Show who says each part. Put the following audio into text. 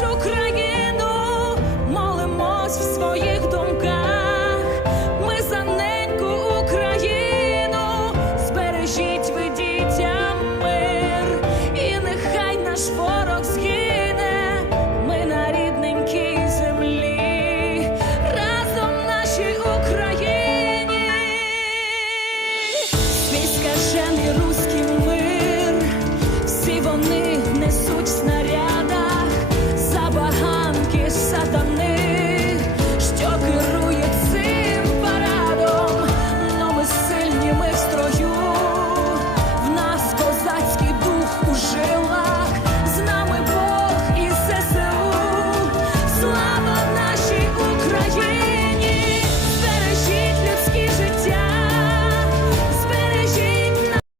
Speaker 1: нашу країну, молимось в своїх думках. Ми за неньку Україну збережіть ви мир, і нехай наш ворог згине. Ми на рідненькій землі, разом нашій Україні, свій скажений рух.